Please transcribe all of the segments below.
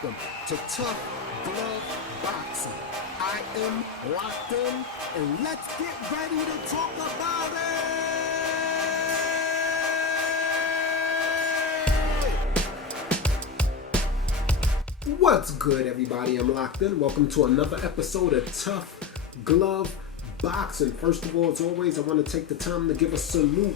Welcome to Tough Glove Boxing. I am locked in, and let's get ready to talk about it! What's good, everybody? I'm locked in. Welcome to another episode of Tough Glove Boxing. First of all, as always, I want to take the time to give a salute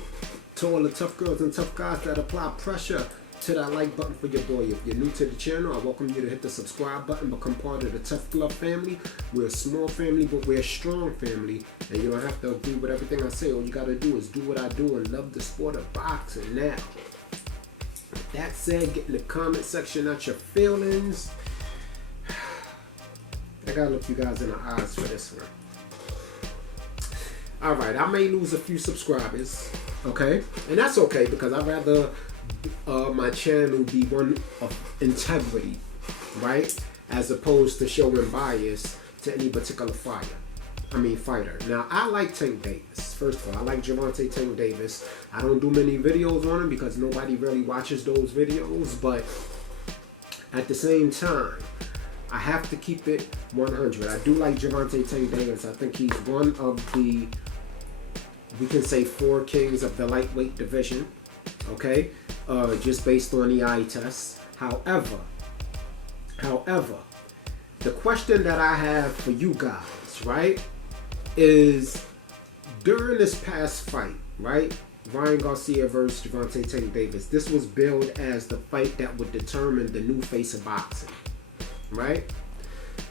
to all the tough girls and tough guys that apply pressure to that like button for your boy. If you're new to the channel, I welcome you to hit the subscribe button, become part of the Tough Glove family. We're a small family, but we're a strong family, and you don't have to agree with everything I say. All you gotta do is do what I do and love the sport of boxing. Now, with that said, get in the comment section out your feelings. I gotta look you guys in the eyes for this one. Alright, I may lose a few subscribers, okay? And that's okay, because I'd rather my channel be one of integrity, right? As opposed to showing bias to any particular fighter. Now, I like Tank Davis. First of all, I like Gervonta Tank Davis. I don't do many videos on him because nobody really watches those videos, but at the same time, I have to keep it 100. I do like Gervonta Tank Davis. I think he's one of the, we can say, 4 kings of the lightweight division, okay? Just based on the eye test. However, the question that I have for you guys, right, is during this past fight, right, Ryan Garcia versus Gervonta Tank Davis, this was billed as the fight that would determine the new face of boxing, right?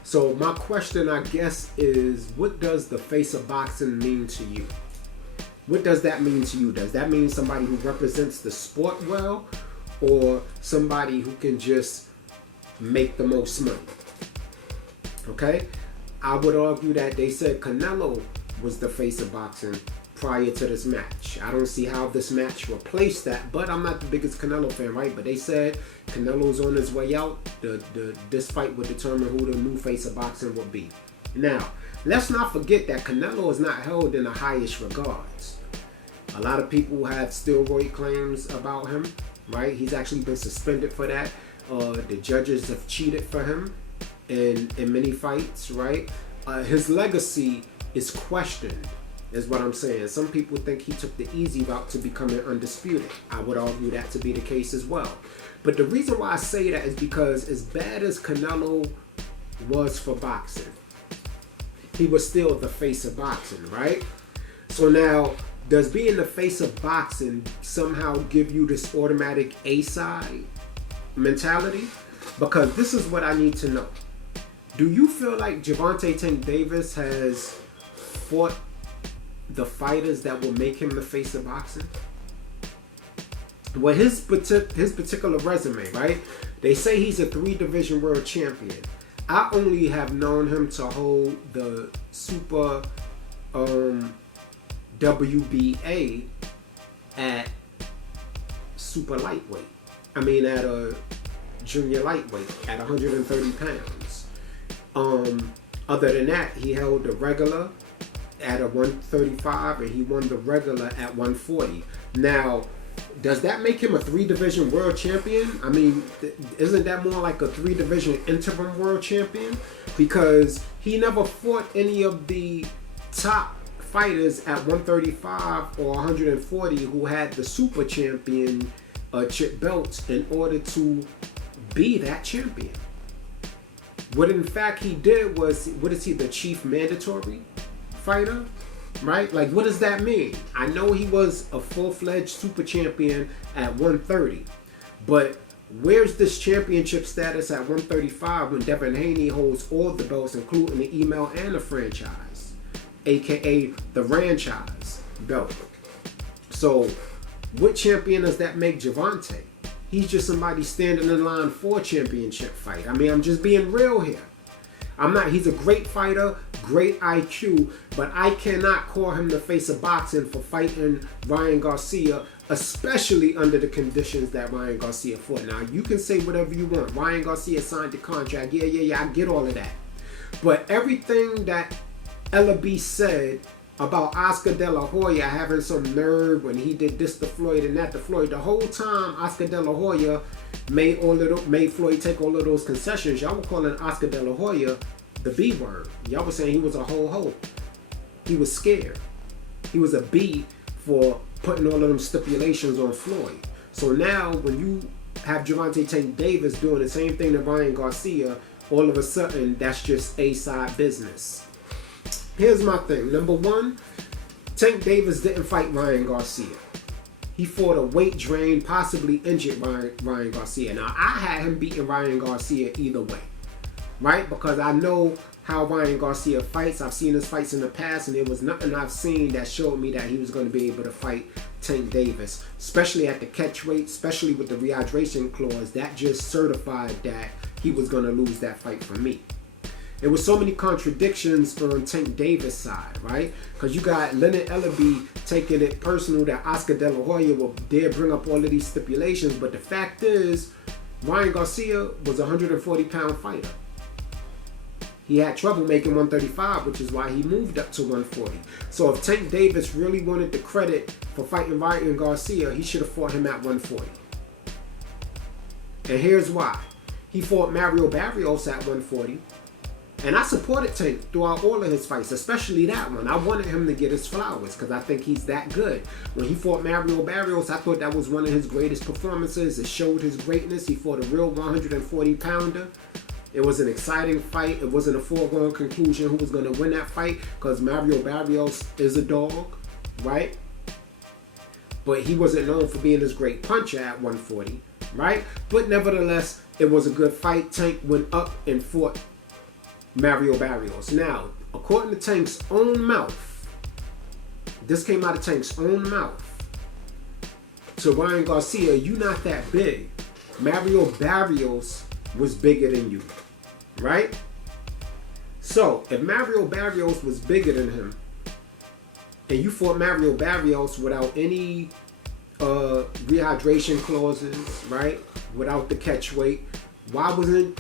So my question, I guess, is what does the face of boxing mean to you? What does that mean to you? Does that mean somebody who represents the sport well, or somebody who can just make the most money? Okay? I would argue that they said Canelo was the face of boxing prior to this match. I don't see how this match replaced that, but I'm not the biggest Canelo fan, right? But they said Canelo's on his way out. This fight would determine who the new face of boxing would be. Now, let's not forget that Canelo is not held in the highest regards. A lot of people have steroid claims about him, right? He's actually been suspended for that. The judges have cheated for him in many fights, right? His legacy is questioned, is what I'm saying. Some people think he took the easy route to becoming undisputed. I would argue that to be the case as well. But the reason why I say that is because as bad as Canelo was for boxing, he was still the face of boxing, right? So now, does being the face of boxing somehow give you this automatic A-side mentality? Because this is what I need to know. Do you feel like Gervonta Tank Davis has fought the fighters that will make him the face of boxing? Well, his particular resume, right? They say he's a 3-division world champion. I only have known him to hold the super WBA at super lightweight. I mean, at a junior lightweight at 130 pounds. Other than that, he held the regular at a 135, and he won the regular at 140. Now, does that make him a 3-division world champion? I mean, isn't that more like a 3-division interim world champion? Because he never fought any of the top fighters at 135 or 140 who had the super champion chip belts in order to be that champion. What in fact he did was, what is he, the chief mandatory fighter? Right? Like, what does that mean? I know he was a full-fledged super champion at 130, but where's this championship status at 135 when Devin Haney holds all the belts, including the email and the franchise, aka the franchise belt? So, what champion does that make Gervonta? He's just somebody standing in line for a championship fight. I mean, I'm just being real here. He's a great fighter, great IQ, but I cannot call him the face of boxing for fighting Ryan Garcia, especially under the conditions that Ryan Garcia fought. Now, you can say whatever you want. Ryan Garcia signed the contract. Yeah, I get all of that. But everything that Ella B said about Oscar De La Hoya having some nerve when he did this to Floyd and that to Floyd. The whole time Oscar De La Hoya made Floyd take all of those concessions, y'all were calling Oscar De La Hoya the B word. Y'all were saying he was a ho-ho. He was scared. He was a B for putting all of them stipulations on Floyd. So now when you have Gervonta Tank Davis doing the same thing to Ryan Garcia, all of a sudden that's just A-side business. Here's my thing. Number one, Tank Davis didn't fight Ryan Garcia. He fought a weight drain, possibly injured Ryan Garcia. Now, I had him beating Ryan Garcia either way, right? Because I know how Ryan Garcia fights. I've seen his fights in the past, and there was nothing I've seen that showed me that he was going to be able to fight Tank Davis, especially at the catch weight, especially with the rehydration clause. That just certified that he was going to lose that fight for me. There was so many contradictions on Tank Davis' side, right? Because you got Leonard Ellaby taking it personal that Oscar De La Hoya will dare bring up all of these stipulations, but the fact is, Ryan Garcia was a 140-pound fighter. He had trouble making 135, which is why he moved up to 140. So if Tank Davis really wanted the credit for fighting Ryan Garcia, he should have fought him at 140. And here's why. He fought Mario Barrios at 140. And I supported Tank throughout all of his fights, especially that one. I wanted him to get his flowers because I think he's that good. When he fought Mario Barrios, I thought that was one of his greatest performances. It showed his greatness. He fought a real 140-pounder. It was an exciting fight. It wasn't a foregone conclusion who was going to win that fight because Mario Barrios is a dog, right? But he wasn't known for being this great puncher at 140, right? But nevertheless, it was a good fight. Tank went up and fought Mario Barrios. Now, according to Tank's own mouth, this came out of Tank's own mouth, to Ryan Garcia, you not that big. Mario Barrios was bigger than you, right? So, if Mario Barrios was bigger than him, and you fought Mario Barrios without any rehydration clauses, right? Without the catch weight, why wasn't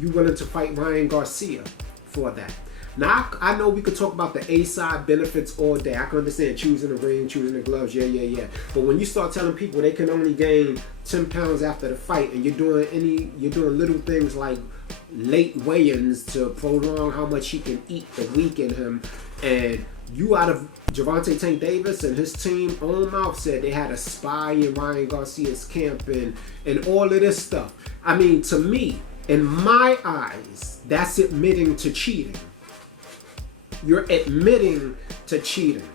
you willing to fight Ryan Garcia for that? Now, I know we could talk about the A-side benefits all day. I can understand choosing the ring, choosing the gloves, yeah. But when you start telling people they can only gain 10 pounds after the fight, and you're doing little things like late weigh-ins to prolong how much he can eat to weaken him, and you out of Gervonta Tank Davis and his team own mouth said they had a spy in Ryan Garcia's camp and all of this stuff. I mean, to me, in my eyes, that's admitting to cheating. You're admitting to cheating.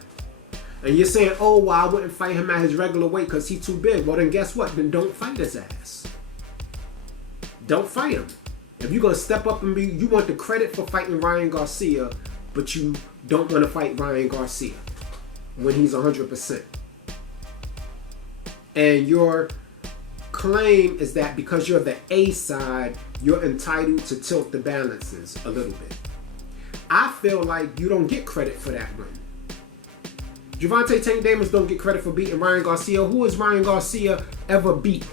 And you're saying, oh, well, I wouldn't fight him at his regular weight because he's too big. Well, then guess what? Then don't fight his ass. Don't fight him. If you're going to step up and you want the credit for fighting Ryan Garcia, but you don't want to fight Ryan Garcia when he's 100%. And your claim is that because you're the A side, you're entitled to tilt the balances a little bit. I feel like you don't get credit for that win. Gervonta Tank Davis don't get credit for beating Ryan Garcia. Who has Ryan Garcia ever beat?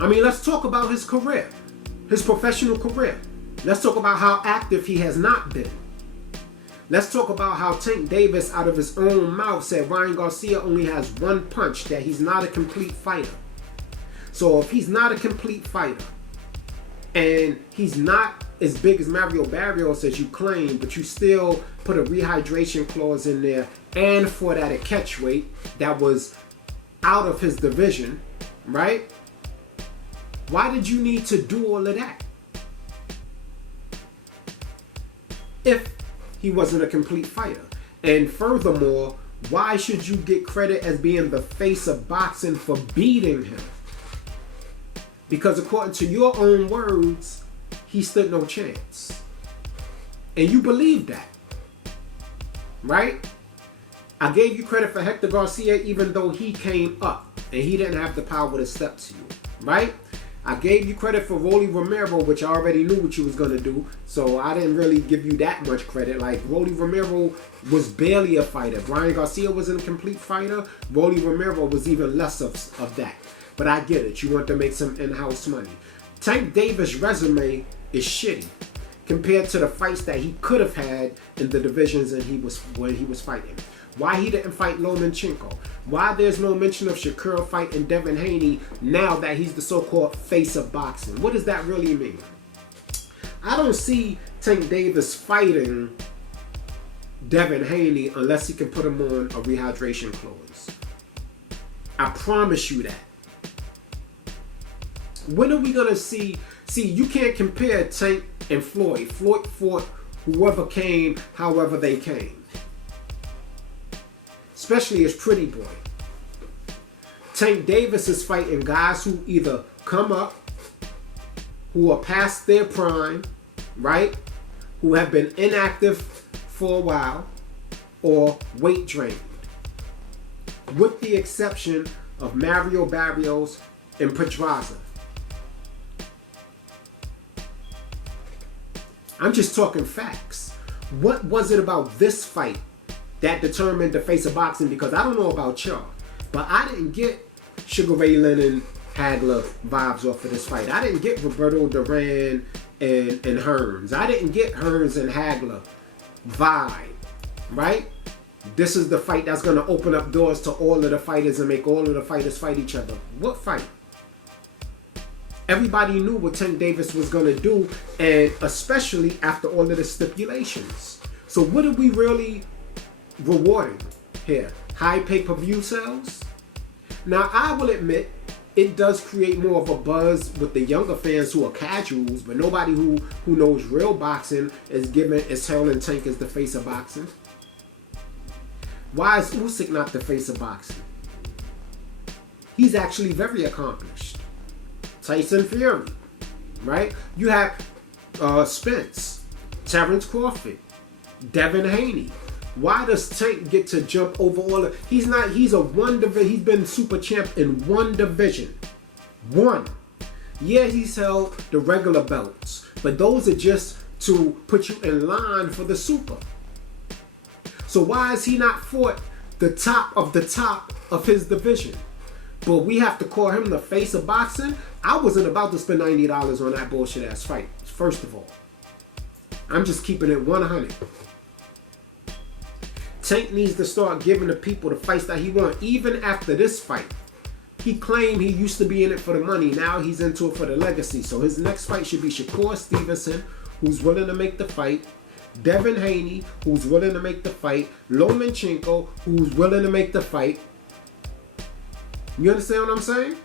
I mean, let's talk about his career, his professional career. Let's talk about how active he has not been. Let's talk about how Tank Davis, out of his own mouth, said Ryan Garcia only has one punch, that he's not a complete fighter. So if he's not a complete fighter, and he's not as big as Mario Barrios as you claim, but you still put a rehydration clause in there and fought at a catch weight that was out of his division, right? Why did you need to do all of that if he wasn't a complete fighter? And furthermore, why should you get credit as being the face of boxing for beating him? Because according to your own words, he stood no chance. And you believe that, right? I gave you credit for Hector Garcia even though he came up and he didn't have the power to step to you, right? I gave you credit for Rolly Romero, which I already knew what you was going to do, so I didn't really give you that much credit. Like, Rolly Romero was barely a fighter. Ryan Garcia wasn't a complete fighter. Rolly Romero was even less of that. But I get it. You want to make some in-house money. Tank Davis' resume is shitty. compared to the fights that he could have had in the divisions when he was fighting? Why he didn't fight Lomachenko? Why there's no mention of Shakur fighting Devin Haney now that he's the so-called face of boxing? What does that really mean? I don't see Tank Davis fighting Devin Haney unless he can put him on a rehydration clause. I promise you that. When are we going to see... See, you can't compare Tank and Floyd. Floyd fought whoever came, however they came. Especially as Pretty Boy. Tank Davis is fighting guys who either come up, who are past their prime, right? Who have been inactive for a while, or weight drained. With the exception of Mario Barrios and Pedraza. I'm just talking facts. What was it about this fight that determined the face of boxing? Because I don't know about y'all, but I didn't get Sugar Ray Leonard Hagler vibes off of this fight. I didn't get Roberto Duran and Hearns. I didn't get Hearns and Hagler vibe, right? This is the fight that's going to open up doors to all of the fighters and make all of the fighters fight each other. What fight? Everybody knew what Tank Davis was going to do, and especially after all of the stipulations. So what are we really rewarding here? High pay-per-view sales? Now, I will admit, it does create more of a buzz with the younger fans who are casuals, but nobody who knows real boxing is hailing Tank as the face of boxing. Why is Usyk not the face of boxing? He's actually very accomplished. Tyson Fury, right? You have Spence, Terrence Crawford, Devin Haney. Why does Tank get to jump over all of... He's a one division. He's been super champ in one division. One. Yeah, he's held the regular belts, but those are just to put you in line for the super. So why has he not fought the top of his division? But we have to call him the face of boxing? I wasn't about to spend $90 on that bullshit ass fight, first of all. I'm just keeping it 100. Tank needs to start giving the people the fights that he wants. Even after this fight, he claimed he used to be in it for the money. Now he's into it for the legacy. So his next fight should be Shakur Stevenson, who's willing to make the fight. Devin Haney, who's willing to make the fight. Lomachenko, who's willing to make the fight. You understand what I'm saying?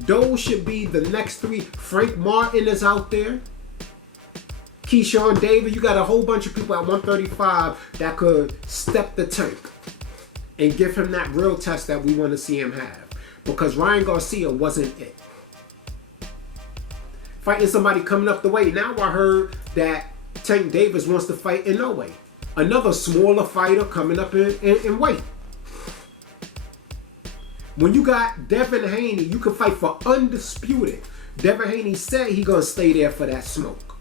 Those should be the next three. Frank Martin is out there. Keyshawn Davis. You got a whole bunch of people at 135 that could step the Tank and give him that real test that we want to see him have. Because Ryan Garcia wasn't it. Fighting somebody coming up the way. Now I heard that Tank Davis wants to fight in Inoue. Another smaller fighter coming up in weight. When you got Devin Haney, you can fight for undisputed. Devin Haney said he's going to stay there for that smoke.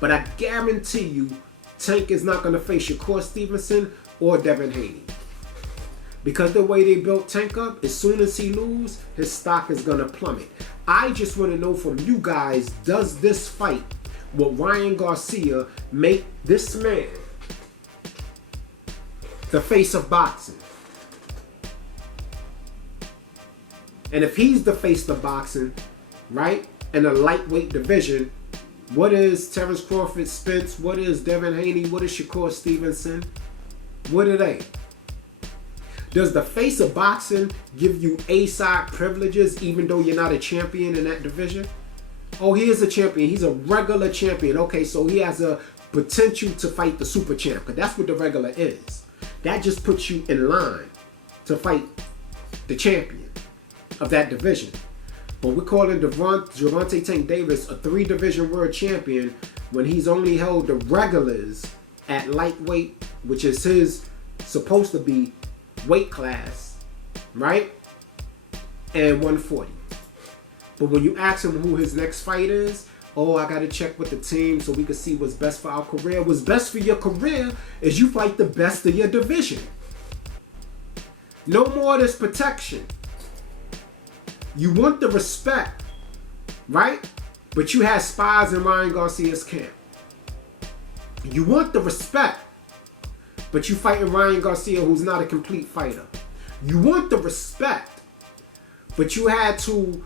But I guarantee you, Tank is not going to face Shakur Stevenson or Devin Haney. Because the way they built Tank up, as soon as he loses, his stock is going to plummet. I just want to know from you guys, does this fight with Ryan Garcia make this man the face of boxing? And if he's the face of boxing, right, in a lightweight division, what is Terrence Crawford, Spence? What is Devin Haney? What is Shakur Stevenson? What are they? Does the face of boxing give you A-side privileges even though you're not a champion in that division? Oh, he is a champion. He's a regular champion. Okay, so he has a potential to fight the super champ, because that's what the regular is. That just puts you in line to fight the champion of that division. But we're calling Gervonta Tank Davis a 3-division world champion when he's only held the regulars at lightweight, which is his supposed to be weight class, right? And 140. But when you ask him who his next fight is, oh, I got to check with the team so we can see what's best for our career. What's best for your career is you fight the best of your division. No more of this protection. You want the respect, right? But you had spies in Ryan Garcia's camp. You want the respect, but you fighting Ryan Garcia, who's not a complete fighter. You want the respect, but you had to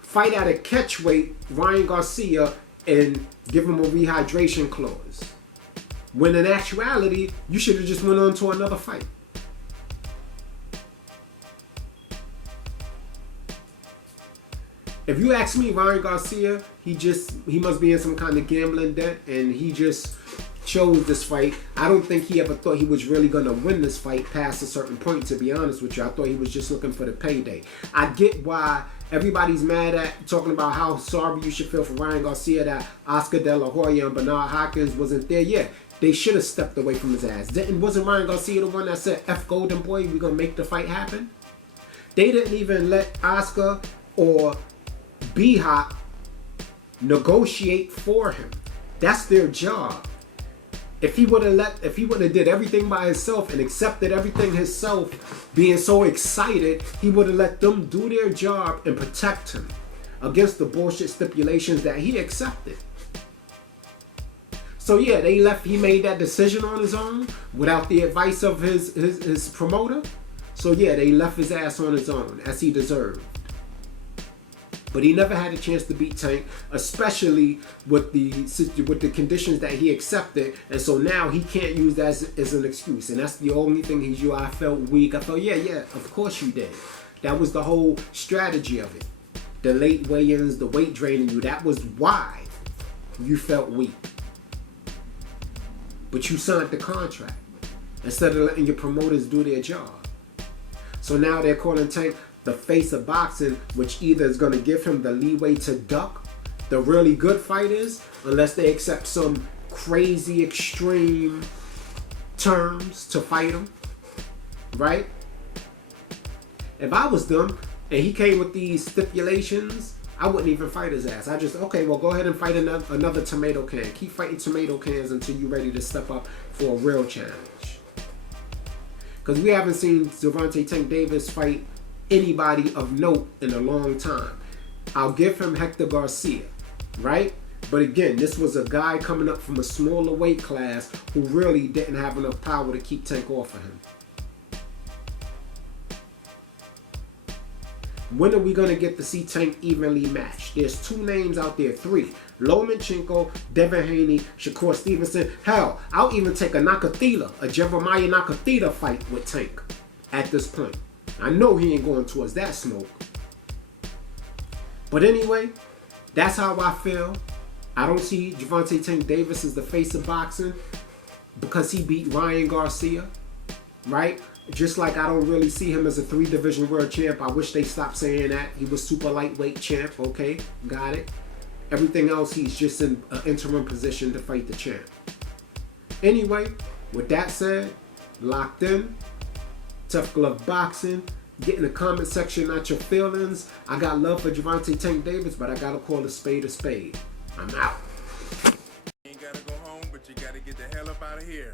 fight at a catchweight Ryan Garcia and give him a rehydration clause. When in actuality, you should have just went on to another fight. If you ask me, Ryan Garcia, he must be in some kind of gambling debt, and he just chose this fight. I don't think he ever thought he was really going to win this fight past a certain point, to be honest with you. I thought he was just looking for the payday. I get why everybody's mad at talking about how sorry you should feel for Ryan Garcia that Oscar De La Hoya and Bernard Hopkins wasn't there. Yeah, they should have stepped away from his ass. Wasn't Ryan Garcia the one that said, F Golden Boy, we're going to make the fight happen? They didn't even let Oscar or B-Hop negotiate for him. That's their job. If he would have did everything by himself and accepted everything himself, being so excited, he would have let them do their job and protect him against the bullshit stipulations that he accepted. So yeah, he made that decision on his own without the advice of his promoter. So yeah, they left his ass on his own, as he deserved. But he never had a chance to beat Tank, especially with the conditions that he accepted. And so now he can't use that as an excuse. And that's the only thing he's I felt weak. I felt, yeah, of course you did. That was the whole strategy of it. The late weigh-ins, the weight draining you. That was why you felt weak. But you signed the contract instead of letting your promoters do their job. So now they're calling Tank the face of boxing, which either is going to give him the leeway to duck the really good fighters, unless they accept some crazy extreme terms to fight him, right? If I was them and he came with these stipulations, I wouldn't even fight his ass. I just, okay, well, go ahead and fight another tomato can. Keep fighting tomato cans until you're ready to step up for a real challenge. Because we haven't seen Gervonta Tank Davis fight anybody of note in a long time. I'll give him Hector Garcia, right? But again, this was a guy coming up from a smaller weight class who really didn't have enough power to keep Tank off of him. When are we going to get to see Tank evenly matched? There's two names out there, three. Lomachenko, Devin Haney, Shakur Stevenson. Hell, I'll even take a Nakatila, a Jeremiah Nakatila fight with Tank at this point. I know he ain't going towards that smoke. But anyway, that's how I feel. I don't see Gervonta Tank Davis as the face of boxing because he beat Ryan Garcia, right? Just like I don't really see him as a 3-division world champ. I wish they stopped saying that. He was super lightweight champ. Okay, got it. Everything else, he's just in an interim position to fight the champ. Anyway, with that said, locked in. Tough Glove Boxing. Get in the comment section out your feelings. I got love for Gervonta Tank Davis, but I gotta call a spade a spade. I'm out. You ain't gotta go home, but you gotta get the hell up out of here.